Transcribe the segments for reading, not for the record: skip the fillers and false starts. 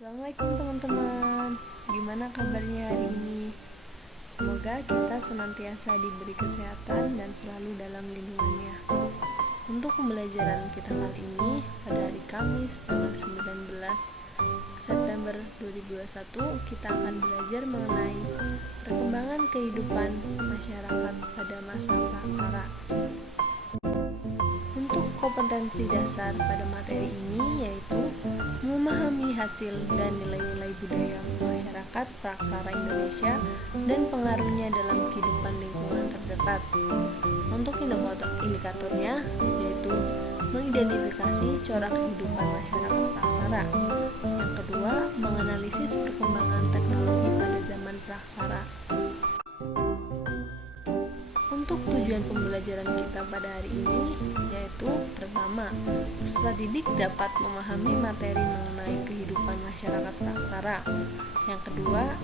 Assalamualaikum teman-teman. Gimana kabarnya hari ini? Semoga kita senantiasa diberi kesehatan dan selalu dalam lindungannya. Untuk pembelajaran kita kali ini pada hari Kamis tanggal 19 September 2021, kita akan belajar mengenai perkembangan kehidupan masyarakat pada masa praksara. Untuk kompetensi dasar pada materi ini yaitu memahami hasil dan nilai-nilai budaya masyarakat praksara Indonesia dan pengaruhnya dalam kehidupan lingkungan terdekat. Untuk indikatornya yaitu mengidentifikasi corak kehidupan masyarakat praksara. Yang kedua, menganalisis perkembangan teknologi pada zaman praksara. Untuk tujuan pembelajaran kita pada hari ini yaitu pertama, peserta didik dapat memahami materi mengenai kehidupan masyarakat praksara. Yang kedua,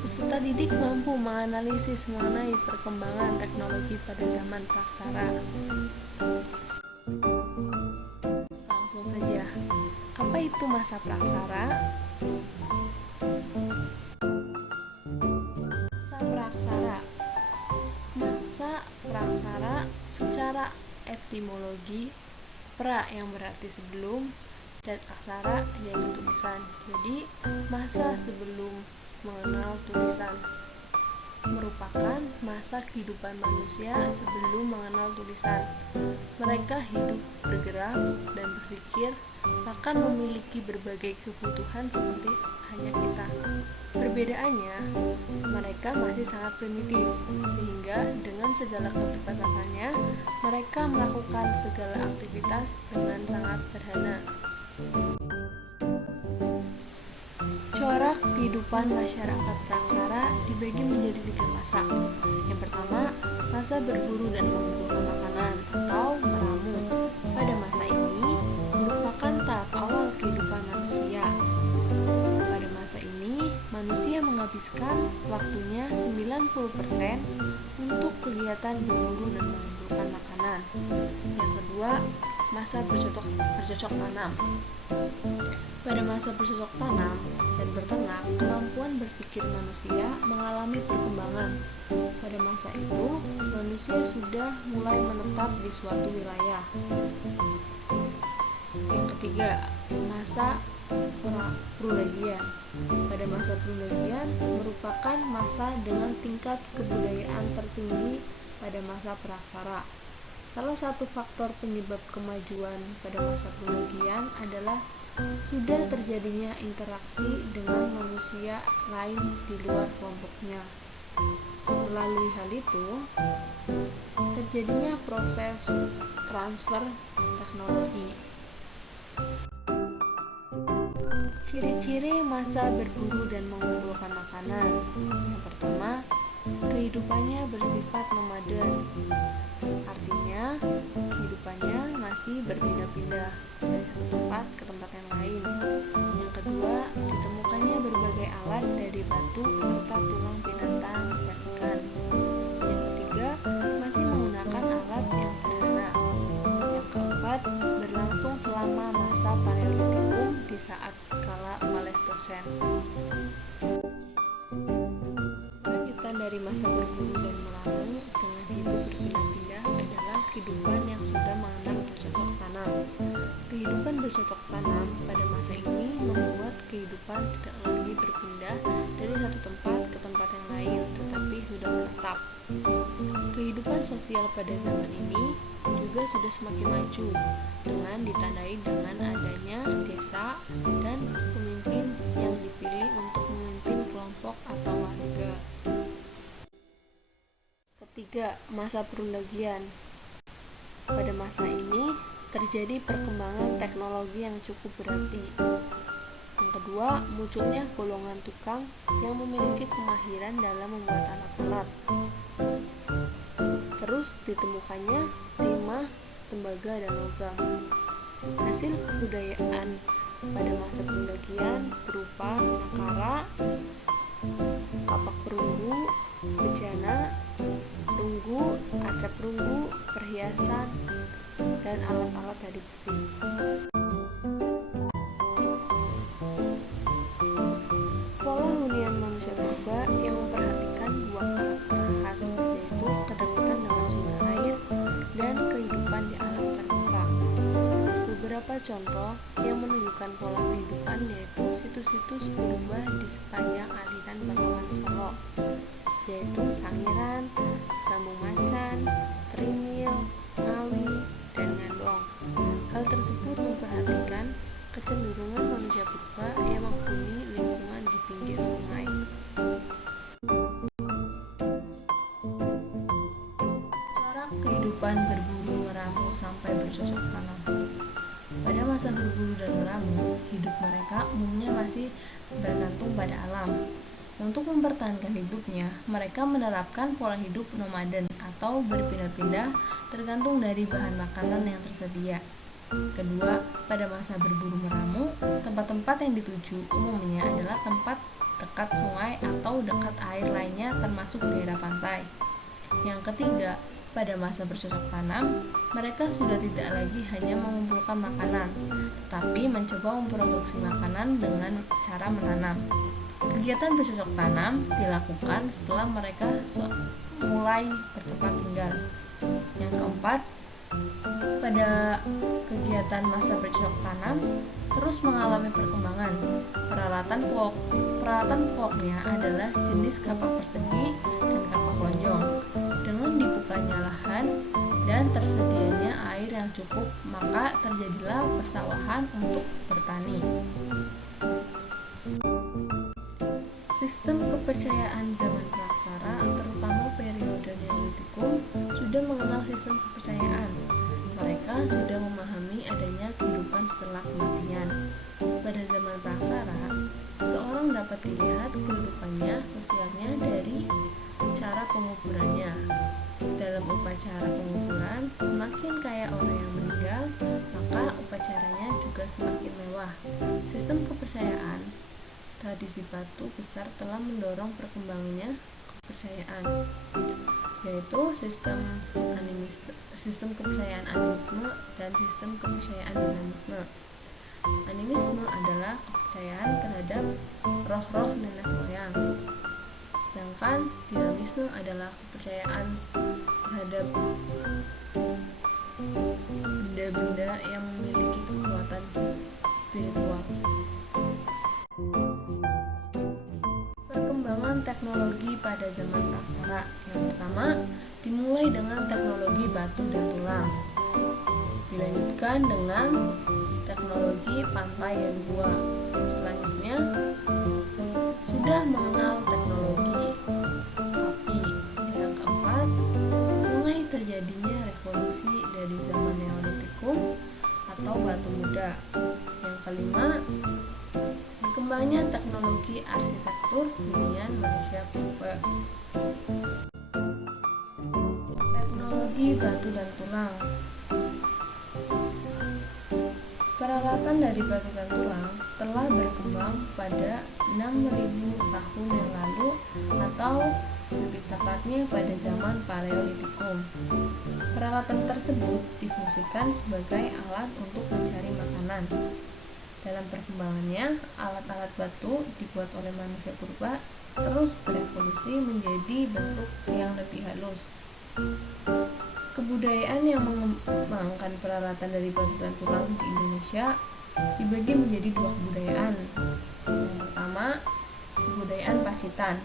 peserta didik mampu menganalisis mengenai perkembangan teknologi pada zaman praksara. Langsung saja, apa itu masa praksara? Masa praksara secara etimologi, pra yang berarti sebelum dan aksara yaitu tulisan. Jadi masa sebelum mengenal tulisan merupakan masa kehidupan manusia sebelum mengenal tulisan. Mereka hidup, bergerak, dan berpikir, bahkan memiliki berbagai kebutuhan seperti hanya kita. Perbedaannya, mereka masih sangat primitif, sehingga dengan segala keterbatasannya, mereka melakukan segala aktivitas dengan sangat sederhana. Corak kehidupan masyarakat praksara dibagi menjadi 3 masa. Yang pertama, masa berburu dan mengumpulkan makanan atau meramu. Pada masa ini merupakan tahap awal kehidupan manusia. Pada masa ini, manusia menghabiskan waktunya 90% untuk kegiatan berburu dan mengumpulkan makanan. Yang kedua, masa bercocok tanam. Pada masa bercocok tanam dan berternak, kemampuan berpikir manusia mengalami perkembangan. Pada masa itu, manusia sudah mulai menetap di suatu wilayah. Yang ketiga, masa Prulagian. Pada masa Prulagian merupakan masa dengan tingkat kebudayaan tertinggi pada masa praksara. Salah satu faktor penyebab kemajuan pada masa Prulagian adalah sudah terjadinya interaksi dengan manusia lain di luar kelompoknya. Melalui hal itu, terjadinya proses transfer teknologi. Ciri-ciri masa berburu dan mengumpulkan makanan. Yang pertama, kehidupannya bersifat nomaden. Artinya, kehidupannya masih berpindah-pindah dari satu tempat ke tempat yang lain. Yang kedua, ditemukannya berbagai alat dari batu serta tulang binatang dan ikan. Yang ketiga, masih menggunakan alat yang sederhana. Yang keempat, berlangsung selama masa Paleolitikum di saat kala Pleistosen. Lanjutan dari masa berburu dan meramu dengan hidup berpindah-pindah adalah kehidupan yang sudah mengenal bercocok tanam. Kehidupan bercocok tanam pada masa ini membuat kehidupan tidak lagi berpindah dari satu tempat ke tempat yang lain, tetapi sudah menetap. Kehidupan sosial pada zaman ini juga sudah semakin maju dengan ditandai dengan adanya desa dan pemimpin yang dipilih untuk memimpin kelompok atau warga. Ketiga, masa Prulagian. Pada masa ini terjadi perkembangan teknologi yang cukup berarti. Yang kedua, munculnya golongan tukang yang memiliki kemahiran dalam membuat alat-alat. Terus ditemukannya timah, tembaga, dan logam. Hasil kebudayaan pada masa Prulagian berupa nakara, kapak perunggu, bejana, perunggu, arca perunggu, perhiasan, dan alat-alat dari besi. contoh yang menunjukkan pola kehidupan yaitu situs-situs purba di sepanjang aliran Bengawan Solo, yaitu Sangiran, Sambung Macan, Trimil, Ngawi, dan Ngandong. Hal tersebut memperhatikan kecenderungan manusia purba yang menghuni lingkungan di pinggir sungai. Corak kehidupan berburu meramu sampai bercocok tanam. Pada masa berburu dan meramu, hidup mereka umumnya masih bergantung pada alam. Untuk mempertahankan hidupnya, mereka menerapkan pola hidup nomaden atau berpindah-pindah tergantung dari bahan makanan yang tersedia. Kedua, pada masa berburu meramu, tempat-tempat yang dituju umumnya adalah tempat dekat sungai atau dekat air lainnya termasuk daerah pantai. Yang ketiga, pada masa bercocok tanam, mereka sudah tidak lagi hanya mengumpulkan makanan, tetapi mencoba memproduksi makanan dengan cara menanam. Kegiatan bercocok tanam dilakukan setelah mereka mulai bertempat tinggal. Yang keempat, pada kegiatan masa bercocok tanam terus mengalami perkembangan. Peralatan pokoknya adalah jenis kapak persegi dan kapak lonjong. Dengan dibukanya lahan dan tersedianya air yang cukup, maka terjadilah persawahan untuk bertani. Sistem kepercayaan zaman praksara, terutama periode Neolitikum, sudah mengenal sistem kepercayaan. Mereka sudah memahami adanya kehidupan setelah kematian. Pada zaman praksara, seorang dapat dilihat kedudukannya sosialnya dari cara pengukurannya. Dalam upacara pengukuran, semakin kaya orang yang meninggal, maka upacaranya juga semakin mewah. Sistem kepercayaan tradisi batu besar telah mendorong perkembangannya kepercayaan, yaitu sistem kepercayaan animisme dan sistem kepercayaan dinamisme. Animisme adalah kepercayaan terhadap roh-roh nenek moyang, sedangkan dinamisme adalah kepercayaan terhadap benda-benda yang memiliki kekuatan spiritual. Perkembangan teknologi pada zaman praksara. Yang pertama, dimulai dengan teknologi batu dan tulang, dilanjutkan dengan teknologi pantai dan gua. Yang selanjutnya sudah mengenal teknologi api. Yang keempat, mulai terjadinya revolusi dari zaman Neolitikum atau batu muda. Yang kelima, berkembangnya teknologi arsitektur hunian manusia purba. Teknologi batu dan tulang. Peralatan dari batu dan tulang telah berkembang pada 6.000 tahun yang lalu atau lebih tepatnya pada zaman Paleolitikum. Peralatan tersebut difungsikan sebagai alat untuk mencari makanan. Dalam perkembangannya, alat-alat batu dibuat oleh manusia purba terus berevolusi menjadi bentuk yang lebih halus. Kebudayaan yang mengembangkan peralatan dari batu dan tulang di Indonesia dibagi menjadi dua kebudayaan. Yang pertama, kebudayaan Pacitan.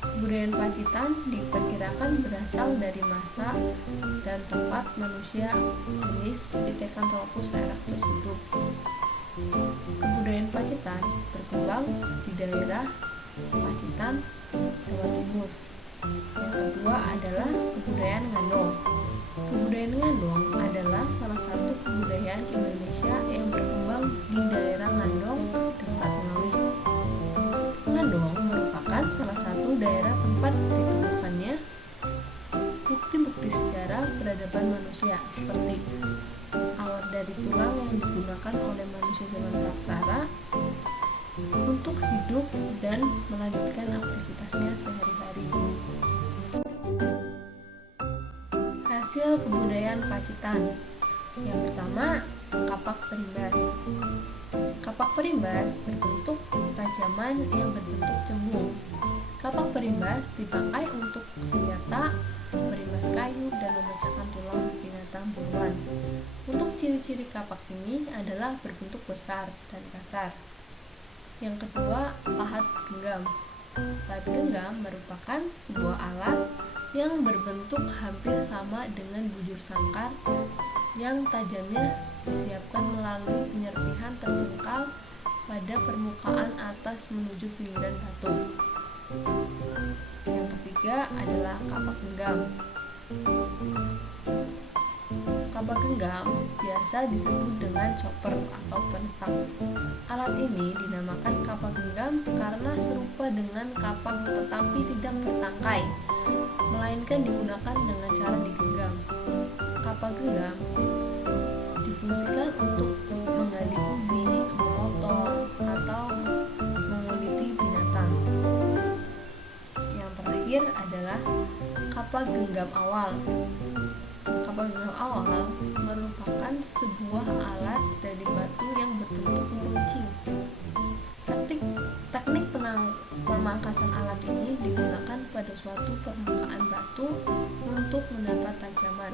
Kebudayaan Pacitan diperkirakan berasal dari masa dan tempat manusia jenis Pithecanthropus erectus hidup. Kebudayaan Pacitan berkembang di daerah Pacitan, Jawa Timur. Yang kedua adalah kebudayaan Ngandong. Kebudayaan Ngandong adalah salah satu kebudayaan Indonesia yang berkembang di daerah Ngandong dekat Ngawi. Ngandong merupakan salah satu daerah tempat ditemukannya bukti-bukti sejarah peradaban manusia seperti alat dari tulang yang digunakan oleh manusia zaman praksara untuk hidup dan melanjutkan aktivitasnya sehari-hari. Hasil kebudayaan Pacitan. Yang pertama, kapak perimbas. Kapak perimbas berbentuk tajaman yang berbentuk cembung. Kapak perimbas dipakai untuk senjata, merimbas kayu, dan memecahkan tulang binatang buruan. Untuk ciri ciri-ciri kapak ini adalah berbentuk besar dan kasar. Yang kedua, pahat genggam. Pahat genggam merupakan sebuah alat yang berbentuk hampir sama dengan bujur sangkar yang tajamnya disiapkan melalui penyerpihan terjengkal pada permukaan atas menuju pinggiran batu. Yang ketiga adalah kapak genggam. Kapak genggam biasa disebut dengan chopper atau penepak. Alat ini dinamakan kapak genggam karena serupa dengan kapak tetapi tidak bertangkai, melainkan digunakan dengan cara digenggam. Kapak genggam difungsikan untuk menggali ubi, memotong, atau menguliti binatang. Yang terakhir adalah kapak genggam awal. Kapak genggam awal merupakan sebuah alat dari batu yang berbentuk meruncing. Teknik pemangkasan alat ini digunakan pada suatu permukaan batu untuk mendapat tajaman.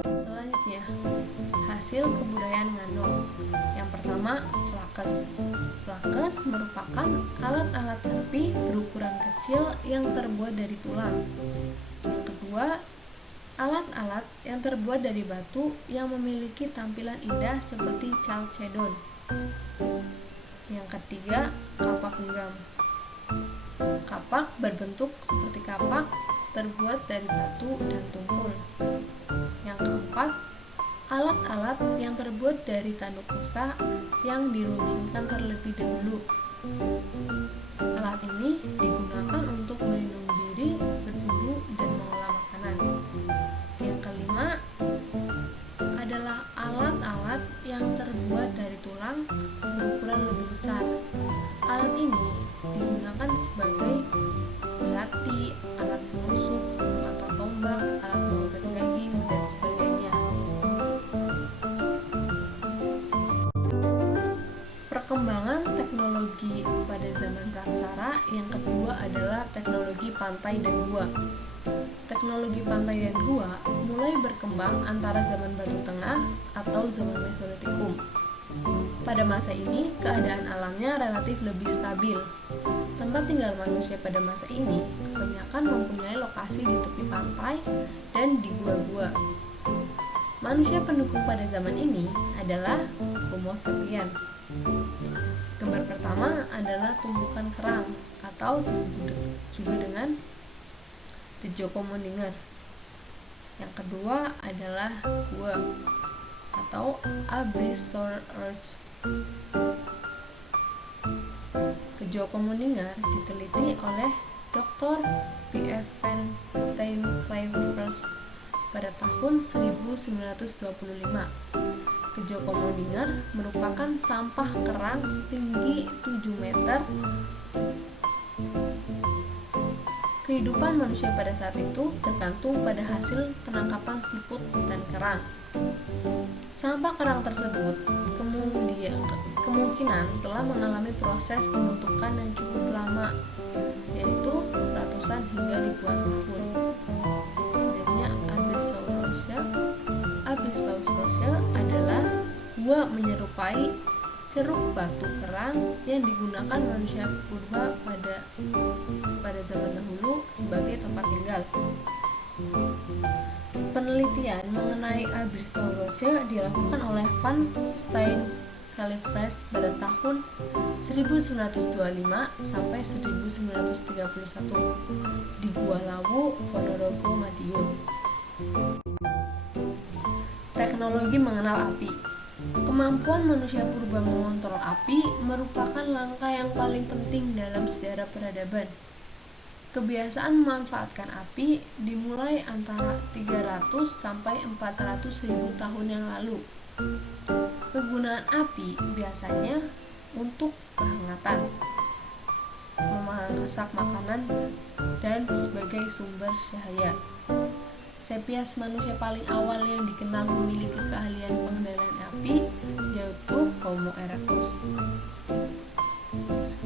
Selanjutnya, hasil kebudayaan Ngano. Yang pertama, flakes. Flakes merupakan alat-alat serpi berukuran kecil yang terbuat dari tulang. Yang kedua, alat-alat yang terbuat dari batu yang memiliki tampilan indah seperti chalcedon. Yang ketiga, kapak genggam. Kapak berbentuk seperti kapak terbuat dari batu dan tumpul. Yang keempat, alat-alat yang terbuat dari tanduk rusa yang diruncingkan terlebih dahulu. Alat ini digunakan untuk melindungi diri, berburu, dan mengolah makanan. Yang kelima adalah alat-alat yang terbuat dari tulang berukuran lebih besar. Alat ini digunakan sebagai belati, alat menusuk, mata tombak, alat mengobek daging, dan sebagainya. Perkembangan teknologi pada zaman praksara yang kedua adalah teknologi pantai dan gua. Teknologi pantai dan gua mulai berkembang antara zaman Batu Tengah atau zaman Mesolitikum. Pada masa ini, keadaan alamnya relatif lebih stabil. Tempat tinggal manusia pada masa ini kebanyakan mempunyai lokasi di tepi pantai dan di gua-gua. Manusia pendukung pada zaman ini adalah Homo sapien. Gambar pertama adalah tumpukan kerang atau disebut juga dengan The Jokomodinger. Yang kedua adalah gua atau Abrisaurus. Jokomodinger diteliti oleh Dr. P.F. Van Steenkleivers pada tahun 1925. Jokomodinger merupakan sampah kerang setinggi 7 meter. Kehidupan manusia pada saat itu tergantung pada hasil penangkapan siput dan kerang. Sampah kerang tersebut kemungkinan telah mengalami proses pembentukan yang cukup lama, yaitu ratusan hingga ribuan tahun. Adanya Abrisaurusnya adalah gua menyerupai ceruk batu kerang yang digunakan manusia purba pada zaman dahulu sebagai tempat tinggal. Penelitian mengenai Abrisaurusnya dilakukan oleh Van Steenkleivers pada tahun 1925 sampai 1931 di Gua Lawu, Ponorogo, Madiun. Teknologi mengenal api. Kemampuan manusia purba mengontrol api merupakan langkah yang paling penting dalam sejarah peradaban. Kebiasaan memanfaatkan api dimulai antara 300 sampai 400 ribu tahun yang lalu. Kegunaan api biasanya untuk kehangatan, memasak makanan, dan sebagai sumber cahaya. Sapiens manusia paling awal yang dikenal memiliki keahlian pengendalian api yaitu Homo erectus.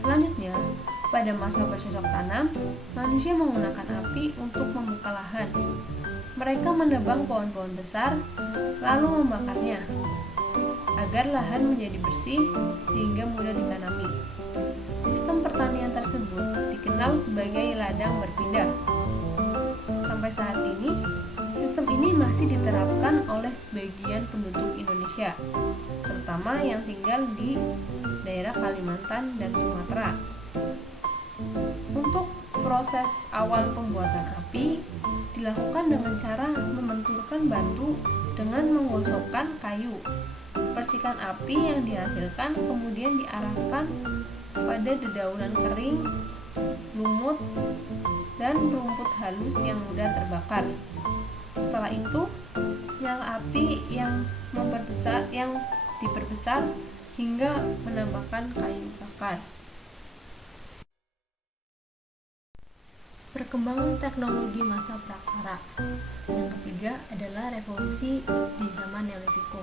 Selanjutnya, pada masa bercocok tanam, manusia menggunakan api untuk membuka lahan. Mereka menebang pohon-pohon besar, lalu membakarnya, agar lahan menjadi bersih sehingga mudah ditanami. Sistem pertanian tersebut dikenal sebagai ladang berpindah. Sampai saat ini, sistem ini masih diterapkan oleh sebagian penduduk Indonesia, terutama yang tinggal di daerah Kalimantan dan Sumatera. Untuk proses awal pembuatan api dilakukan dengan cara membenturkan batu dengan menggosokkan kayu. Percikan api yang dihasilkan kemudian diarahkan pada dedaunan kering, lumut, dan rumput halus yang mudah terbakar. Setelah itu, nyala api yang diperbesar hingga menambahkan kayu bakar. Perkembangan teknologi masa praksara. Yang ketiga adalah revolusi di zaman Neolitikum.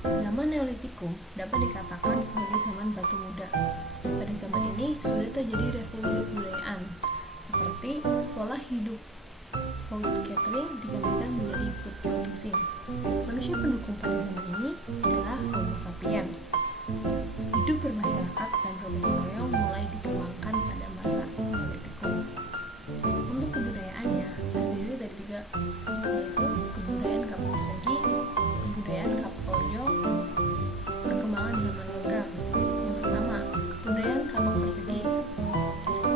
Zaman Neolitikum dapat dikatakan sebagai zaman batu muda. Pada zaman ini sudah terjadi revolusi kebudayaan, seperti pola hidup food catering dikembangkan menjadi food producing. Manusia pendukung pada zaman ini adalah Homo sapiens. Hidup bermasyarakat dan gotong royong mulai dikembangkan pada masa Neolitikum. Untuk kebudayaannya terdiri dari tiga, yaitu kebudayaan kapak persegi, kebudayaan kapak oyo, perkembangan zaman logam. Yang pertama, kebudayaan kapak persegi.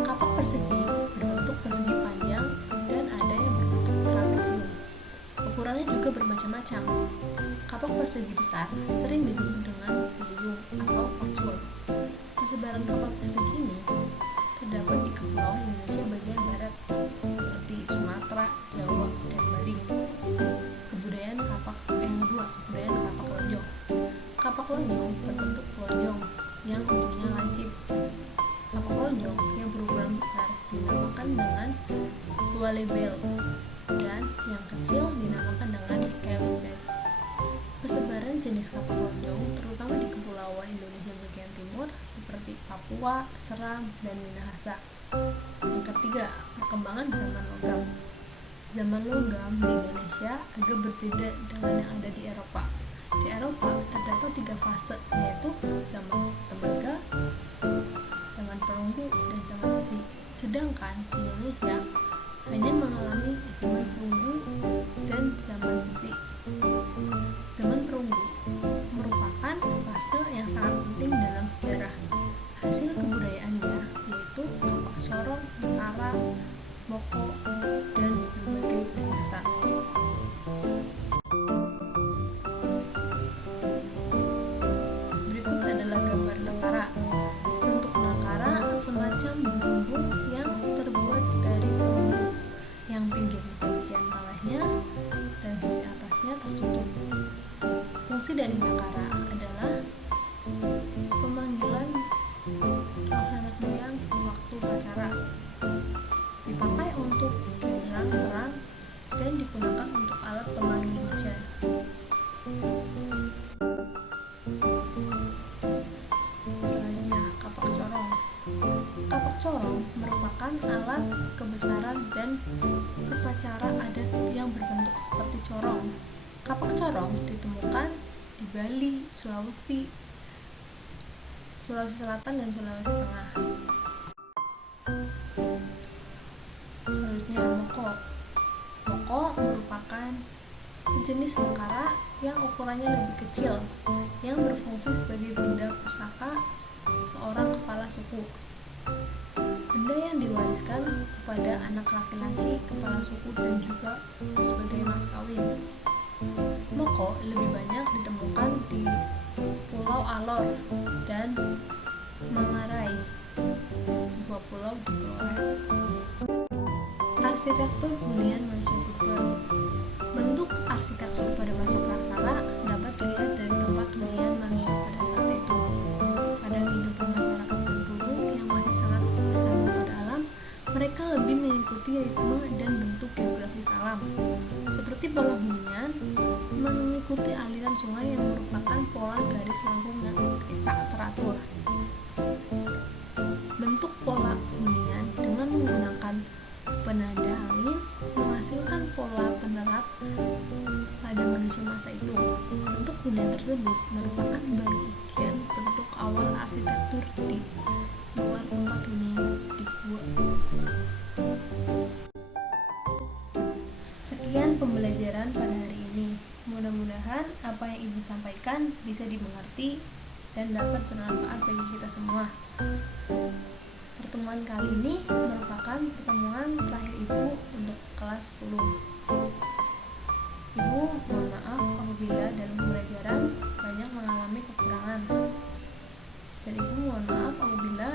Kapak persegi berbentuk persegi panjang dan ada yang berbentuk trapesium. Ukurannya juga bermacam-macam. Kapak persegi besar sering disebut dengan liyung atau pacul. Persebaran kapak persegi ini terdapat di kepulauan Indonesia bagian barat seperti Sumatera, Jawa, dan Bali. Kebudayaan kapak yang kedua, kebudayaan kapak lonjong. Kapak lonjong berbentuk lonjong yang ujungnya lancip. Kapak lonjong yang berukuran besar dinamakan dengan lualebel dan yang kecil dinamakan dengan kelebel. Persebaran jenis kapak lonjong terutama di kepulauan Indonesia bagian timur seperti Papua, Seram, dan Minahasa. Yang ketiga, perkembangan zaman logam. Zaman logam di Indonesia agak berbeda dengan yang ada di Eropa. Di Eropa terdapat 3 fase, yaitu zaman tembaga, zaman perunggu, dan zaman besi. Sedangkan di Indonesia hanya mengalami zaman perunggu dan zaman besi. Zaman perunggu merupakan fase yang sangat penting dalam sejarah. Hasil kebudayaannya yaitu kapak corong, kara, moko, dan berbagai bahasa. Berikut adalah gambar nakara. Bentuk nakara semacam bumbung yang terbuat dari perunggu, yang pinggir bagian tengahnya dan sisi atasnya tertutup. Fungsi dari nakara adalah pemanggilan roh nenek moyang waktu upacara. Dipakai untuk menyerang perang dan digunakan untuk alat pemanggil hujan. Selanjutnya, kapak corong. Kapak corong merupakan alat kebesaran dan upacara adat yang berbentuk seperti corong. Kapak corong ditemukan di Bali, Sulawesi Selatan, dan Sulawesi Tengah. Selanjutnya, moko. Moko merupakan sejenis nakara yang ukurannya lebih kecil, yang berfungsi sebagai benda pusaka seorang kepala suku. Benda yang diwariskan kepada anak laki-laki kepala suku dan juga sebagai mas kawin. Moko lebih banyak ditemukan di Pulau Alor dan Manggarai, sebuah pulau di Flores. Arsitektur hunian manusia purba. Bentuk arsitektur pada masa praksara dapat dilihat dari tempat hunian manusia pada saat itu. Pada kehidupan masyarakat berburu yang masih sangat bergantung pada alam, mereka lebih mengikuti ritme dan bentuk geografis alam. Seperti pola hunian mengikuti aliran sungai yang merupakan pola garis lengkung yang tak teratur. Bentuk pola hunian dengan menggunakan penanda angin menghasilkan pola penerap Demikian pembelajaran pada hari ini. Mudah-mudahan apa yang Ibu sampaikan bisa dimengerti dan dapat bermanfaat bagi kita semua. Pertemuan kali ini merupakan pertemuan terakhir Ibu untuk kelas 10. Ibu mohon maaf apabila dalam pembelajaran banyak mengalami kekurangan. Dan Ibu mohon maaf apabila